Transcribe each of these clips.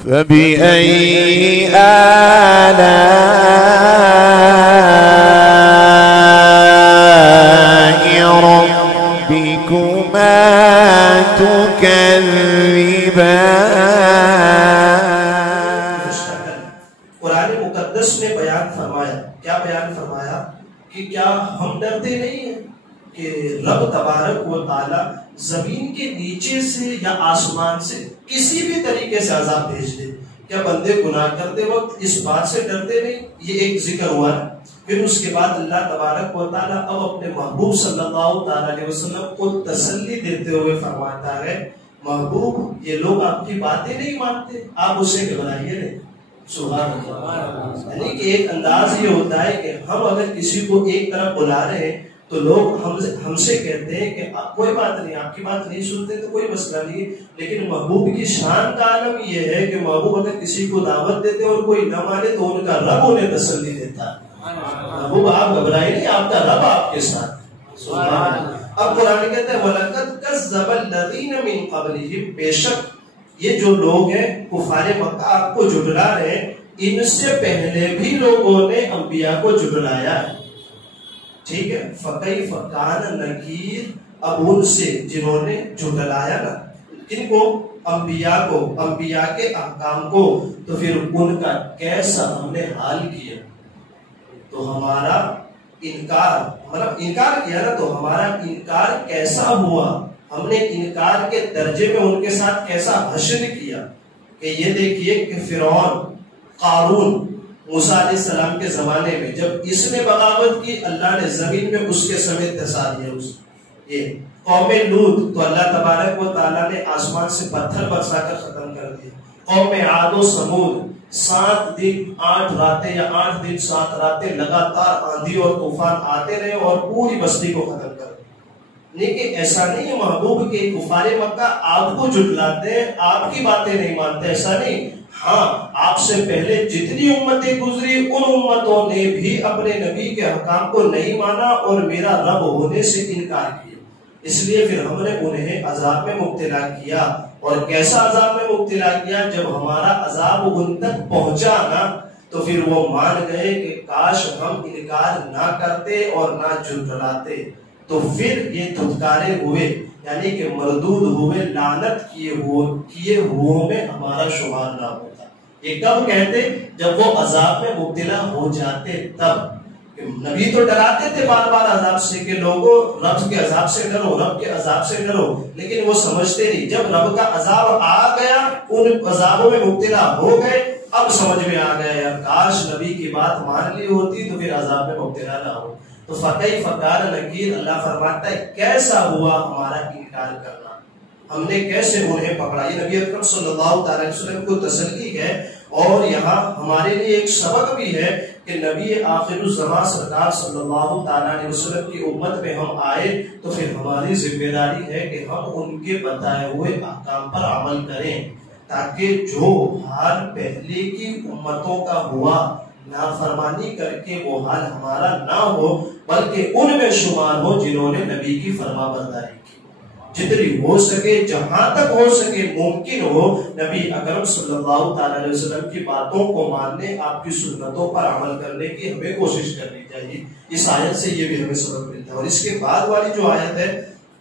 فبأي آلاء ربكما تكذبان. قرآن مقدس نے بیان فرمایا، کیا بیان فرمایا کہ کیا ہم ڈرتے نہیں ہیں کہ رب تبارک و تعالی زمین کے نیچے سے یا آسمان سے کسی بھی طریقے سے عذاب بھیج دے؟ کیا بندے گناہ کرتے وقت اس بات سے ڈرتے نہیں؟ یہ ایک ذکر ہوا ہے. پھر اس کے بعد اللہ تبارک و تعالی اب اپنے محبوب صلی اللہ علیہ وسلم کو تسلی دیتے ہوئے فرماتا ہے، محبوب یہ لوگ آپ کی باتیں نہیں مانتے، آپ اسے گھبرائیے نہیں. سبحان اللہ. یعنی کہ ایک انداز یہ ہوتا ہے کہ ہم اگر کسی کو ایک طرف بلا رہے ہیں تو لوگ ہم سے کہتے ہیں کہ کوئی بات نہیں، آپ کی بات نہیں سنتے تو کوئی مسئلہ نہیں. لیکن محبوب کی شان کا عالم یہ ہے کہ محبوب اگر کسی کو دعوت دیتے اور کوئی نہ مانے تو ان کا رب انہیں تسلی دیتا ہے. محبوب آپ گھبرائے نہیں، آپ کا رب آپ کے ساتھ. اب قرآن کہتا ہے وَلَقَدْ كَذَّبَ الَّذِينَ مِن قَبْلِهِمْ، بے شک یہ جو لوگ ہیں کفار مکہ آپ کو جھٹلا رہے ہیں، ان سے پہلے بھی لوگوں نے انبیاء کو جھٹلایا ہے. ٹھیک ہے. فَكَيْفَ كَانَ نَكِيرٌ، اب ان سے جنہوں نے جھٹلایا نا ان کو، انبیاء کو، انبیاء کے احکام کو، تو پھر ان کا کیسا ہم نے حال کیا. تو ہمارا انکار، مطلب انکار کیا نا، تو ہمارا انکار کیسا ہوا، ہم نے انکار کے درجے میں ان کے ساتھ کیسا حشر کیا. کہ یہ دیکھیے کہ فرعون، قارون، موسیٰ علیہ السلام کے زمانے میں جب اس نے بغاوت کی، اللہ نے زمین میں اس کے سمیت دھسا دیا. یہ قوم لوط تو اللہ تبارک و تعالیٰ نے آسمان سے پتھر برسا کر ختم کر دیا. قوم عاد و سمود 7 دن 8 راتیں یا 8 دن 7 راتیں لگاتار آندھی اور طوفان آتے رہے اور پوری بستی کو ختم کر دیا. لیکن ایسا نہیں ہے محبوب کہ کفار مکہ آپ کو جھٹلاتے ہیں، آپ کی باتیں نہیں مانتے، ایسا نہیں. ہاں، آپ سے پہلے جتنی امتیں گزری ان امتوں نے بھی اپنے نبی کے حکام کو نہیں مانا اور میرا رب ہونے سے انکار کیا. اس لیے پھر ہم نے انہیں عذاب میں مبتلا کیا. اور کیسا عذاب میں مبتلا کیا؟ جب ہمارا عذاب ان تک پہنچا نا تو پھر وہ مان گئے کہ کاش ہم انکار نہ کرتے اور نہ جھٹلاتے، تو پھر یہ دھتکارے ہوئے، یعنی کہ مردود ہوئے، لعنت کیے ہوئے میں ہمارا شمار نہ ہوتا. یہ کب کہتے؟ جب وہ عذاب میں مبتلا ہو جاتے تب. کہ نبی تو ڈراتے تھے بار بار عذاب سے کہ لوگوں رب کے عذاب سے ڈرو، رب کے عذاب سے ڈرو، لیکن وہ سمجھتے نہیں. جب رب کا عذاب آ گیا، ان عذابوں میں مبتلا ہو گئے، اب سمجھ میں آ گیا یار کاش نبی کی بات مان لی ہوتی تو پھر عذاب میں مبتلا نہ ہو. تو فَكَيْفَ كَانَ نَكِيرٌ، اللہ فرماتا ہے کیسا ہوا ہمارا انکار کرنا، ہم نے کیسے انہیں پکڑا. یہ نبی اکرم صلی اللہ علیہ وسلم کو تسلی ہے. اور یہاں ہمارے لیے ایک سبق بھی ہے کہ نبی آخر الزمان سرکار صلی اللہ علیہ وسلم کی امت میں ہم آئے تو پھر ہماری ذمہ داری ہے کہ ہم ان کے بتائے ہوئے احکام پر عمل کریں، تاکہ جو حال پہلے کی امتوں کا ہوا نافرمانی کر کے وہ حال ہمارا نہ ہو، بلکہ ان میں شمار ہو جنہوں نے نبی کی فرما برداری کی. جتنی ہو سکے، جہاں تک ہو سکے، ممکن ہو، نبی اکرم صلی اللہ علیہ وسلم کی باتوں کو ماننے، آپ کی سنتوں پر عمل کرنے کی ہمیں کوشش کرنی چاہیے. اس آیت سے یہ بھی ہمیں سبق ملتا ہے. اور اس کے بعد والی جو آیت ہے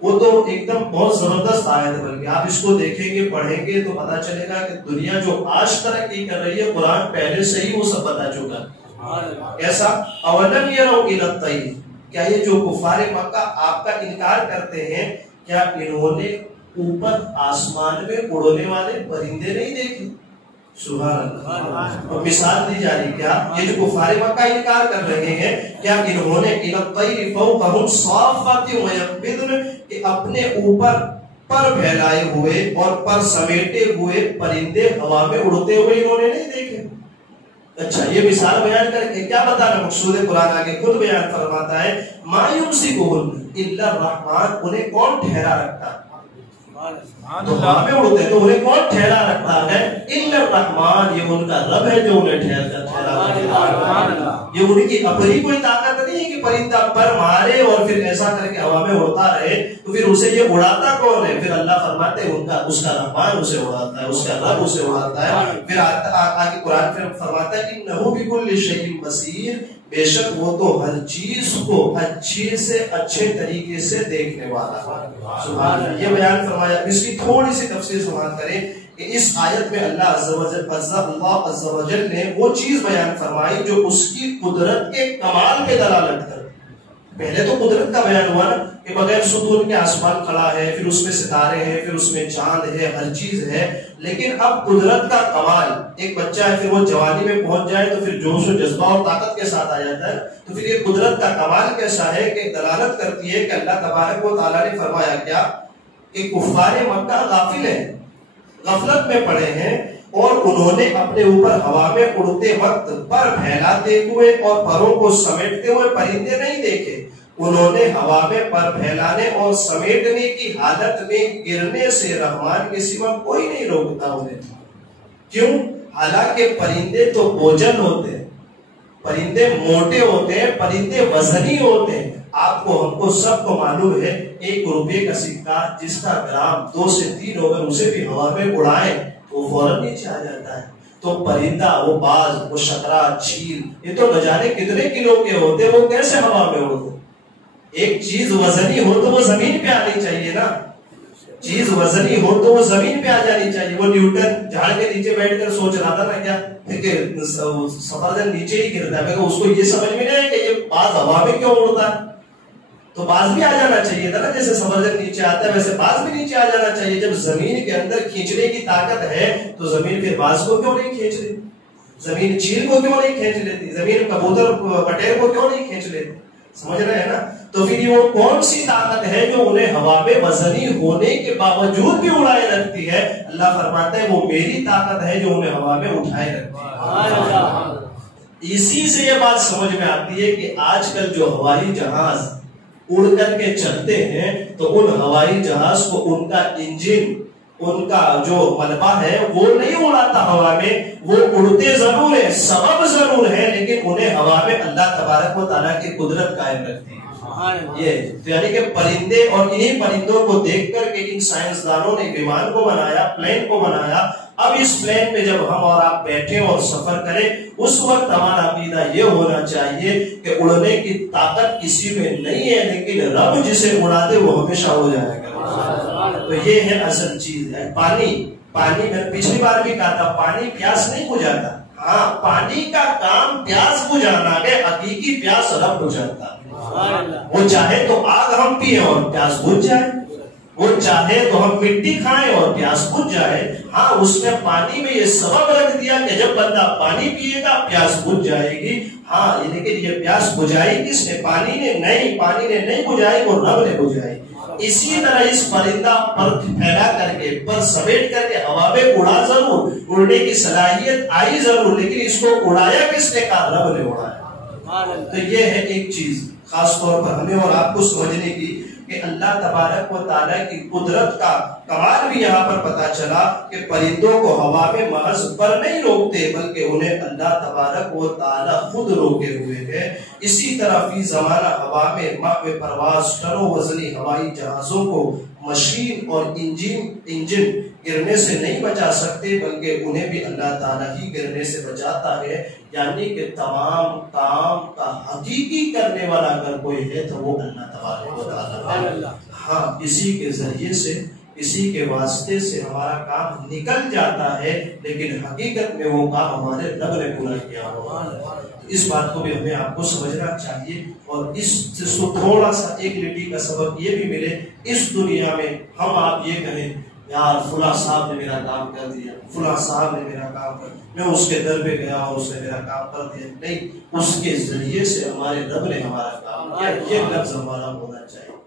وہ تو ایک دم بہت زبردست آیت ہے، بلکہ آپ اس کو دیکھیں گے، پڑھیں گے تو پتا چلے گا کہ دنیا جو آج ترقی کر رہی ہے قرآن پہلے سے ہی وہ سب بتا چکا ہے. ایسا اولم یروا الی الطیر، کیا یہ جو کفار مکہ آپ کا انکار کرتے ہیں، کیا انہوں نے اوپر آسمان میں اڑنے والے پرندے نہیں دیکھے؟ سبحان اللہ. اور مثال دی جا رہی، کیا یہ جو کفار مکہ انکار کر رہے ہیں، کیا انہوں نے الی الطیر فوقہم صافات ویقبضن، کہ اپنے اوپر پر پھیلائے ہوئے اور پر سمیٹے ہوئے پرندے ہوا میں اڑتے ہوئے انہوں نے نہیں دیکھے؟ اچھا، یہ مثال بیان کر کے کیا بتانا مقصود ہے؟ قرآن آگے خود بیان فرماتا ہے ما یمسکہن الا الرحمن، انہیں کون ٹھہرا رکھتا ہے؟ تو ہوا میں اڑتے ہیں تو انہیں کون ٹھہرا رکھتا ہے؟ الا الرحمن، یہ ان کا رب ہے جو انہیں ٹھہرا رکھتا ہے. یہ ان کی اپنی کوئی طاقت نہیں ہے کہ کہ پرندہ پر مارے اور پھر ایسا کر کے ہوا میں اڑتا رہے، تو پھر اسے یہ اڑاتا کون ہے؟ پھر اللہ فرماتے ہیں اس کا رحمان اسے اڑاتا ہے، اس کا رب اسے اڑاتا ہے۔ پھر آگے قرآن پھر فرماتا ہے کہ انہ بکل شیء بصیر، بے شک وہ تو ہر چیز کو اچھے سے اچھے طریقے سے دیکھنے والا ہے۔ سبحان اللہ، یہ بیان فرمایا۔ اس کی تھوڑی سی تفصیل سماعت کریں کہ اس آیت میں اللہ عز و جل نے وہ چیز بیان فرمائی جو اس کی قدرت کے کمال پہ دلالت کر۔ پہلے تو قدرت کا بیان ہوا نا کہ بغیر ستون کے آسمان کھڑا ہے، پھر اس میں ستارے ہیں، پھر اس میں چاند ہے، ہر چیز ہے، لیکن اب قدرت کا کمال، ایک بچہ ہے پھر وہ جوانی میں پہنچ جائے تو پھر جوش و جذبہ اور طاقت کے ساتھ آ جاتا ہے، تو پھر یہ قدرت کا کمال کیسا ہے کہ دلالت کرتی ہے کہ اللہ تبارک و تعالیٰ نے فرمایا کیا کہ کفار مکہ غافل ہیں، غفلت میں پڑے ہیں، اور انہوں نے اپنے اوپر ہوا میں اڑتے وقت پر پھیلاتے ہوئے اور پروں کو سمیٹتے ہوئے پرندے نہیں دیکھے۔ انہوں نے ہوا میں پر پھیلانے اور سمیٹنے کی حالت میں گرنے سے رحمان کے سوا کوئی نہیں روکتا انہیں۔ کیوں؟ حالانکہ پرندے تو بوجھل ہوتے ہیں، پرندے موٹے ہوتے ہیں، پرندے وزنی ہوتے ہیں۔ آپ کو، ہم کو، سب کو معلوم ہے 1 روپے کا سکہ جس کا گرام 2 سے 3 ہوگا، اسے بھی ہوا میں اڑائیں تو فوراً نیچے آ جاتا ہے۔ تو پرندہ، وہ باز، وہ شترا، چیل، یہ تو نہ جانے کتنے کلو کے ہوتے، وہ کیسے ہوا میں اڑتے؟ ایک چیز وزنی ہو تو وہ زمین پہ آنی چاہیے نا، چیز وزنی ہو تو وہ زمین پہ آ جانی چاہیے۔ وہ نیوٹن جھاڑ کے نیچے بیٹھ کر سوچ رہا تھا نا کیا کہ سفرجن نیچے ہی گرتا ہے، اس کو یہ سمجھ میں نہیں آیا کہ یہ باز ہوا میں کیوں اڑتا ہے، تو باز بھی آ جانا چاہیے تھا نا، جیسے سفرجن نیچے آتا ہے ویسے باز بھی نیچے آ جانا چاہیے۔ جب زمین کے اندر کھینچنے کی طاقت ہے تو زمین پھر باز کو کیوں نہیں کھینچ لیتی، زمین چیل کو کیوں نہیں کھینچ لیتی، زمین کبوتر بٹیر کو کیوں نہیں کھینچ لیتی؟ سمجھ رہے ہیں نا؟ تو پھر وہ کون سی طاقت ہے جو انہیں ہوا میں وزنی ہونے کے باوجود بھی اڑائے رکھتی ہے؟ اللہ فرماتا ہے وہ میری طاقت ہے جو انہیں ہوا میں اٹھائے رکھتی ہے۔ اسی سے یہ بات سمجھ میں آتی ہے کہ آج کل جو ہوائی جہاز اڑ کر کے چلتے ہیں تو ان ہوائی جہاز کو ان کا انجن، ان کا جو ملبہ ہے وہ نہیں اڑاتا ہوا میں، وہ اڑتے ضرور ہیں، سبب ضرور ہے، لیکن انہیں ہوا میں اللہ تبارک و تعالیٰ کی قدرت قائم رکھتی ہے۔ یہ یعنی کہ پرندے، اور انہی پرندوں کو دیکھ کر کے ان سائنسدانوں نے ومان کو بنایا، پلین کو بنایا۔ اب اس پلین پہ جب ہم اور آپ بیٹھیں اور سفر کریں، اس وقت ہمارا عقیدہ یہ ہونا چاہیے کہ اڑنے کی طاقت کسی میں نہیں ہے، لیکن رب جسے اڑا دے وہ ہمیشہ ہو جائے گا۔ تو یہ ہے اصل چیز ہے۔ پانی میں پچھلی بار بھی کہا تھا، پانی پیاس نہیں بجھاتا، ہاں پانی کا کام پیاس بجھانا ہے، حقیقی پیاس رب بجھاتا ہے۔ وہ چاہے تو آگ ہم پیئیں اور پیاس بجھ جائے، وہ چاہے تو ہم مٹی کھائیں اور پیاس بجھ جائے، ہاں اس نے پانی میں یہ سبب رکھ دیا کہ جب بندہ پانی پیے گا پیاس بجھ جائے گی۔ ہاں لیکن یہ پیاس بجھائی کس نے؟ پانی نے نہیں، پانی نے نہیں بجھائی، وہ رب نے بجھائی۔ اسی طرح اس پرندہ پر پھیلا کر کے، پر سمیٹ کر کے ہوا میں اڑا ضرور، اڑنے کی صلاحیت آئی ضرور، لیکن اس کو اڑایا کس نے؟ کہا رب نے اڑایا۔ تو یہ ہے ایک چیز خاص طور پر ہمیں اور آپ کو سمجھنے کی کہ اللہ تبارک و تعالیٰ کی قدرت کا کمال بھی یہاں پر پتا چلا کہ پرندوں کو ہوا میں محض پر نہیں روکتے، بلکہ انہیں اللہ تبارک و تعالیٰ خود روکے ہوئے ہے۔ اسی طرح فی زمانہ ہوا میں محو پرواز ٹنوں وزنی ہوائی جہازوں کو مشین اور انجن گرنے سے نہیں بچا سکتے، بلکہ انہیں بھی اللہ تعالیٰ ہی گرنے سے بچاتا ہے۔ یعنی کہ تمام کام کا حقیقی کرنے والا اگر کوئی ہے تو وہ اللہ تبارک و تعالیٰ ہے۔ ہاں اسی کے ذریعے سے، اسی کے واسطے سے ہمارا کام نکل جاتا ہے، لیکن حقیقت میں وہ کام ہمارے رب نے پورا کیا ہوا۔ اس بات کو بھی ہمیں آپ کو سمجھنا چاہیے، اور اس سے تھوڑا سا ایک لٹی کا سبق یہ بھی ملے، اس دنیا میں ہم آپ یہ کہیں یار فلاں صاحب نے میرا کام کر دیا، فلاں صاحب نے میرا کام کر دیا، میں اس کے در پہ گیا اور اس نے میرا کام کر دیا، نہیں، اس کے ذریعے سے ہمارے رب نے ہمارا کام کیا، یہ لفظ ہمارا ہونا چاہیے۔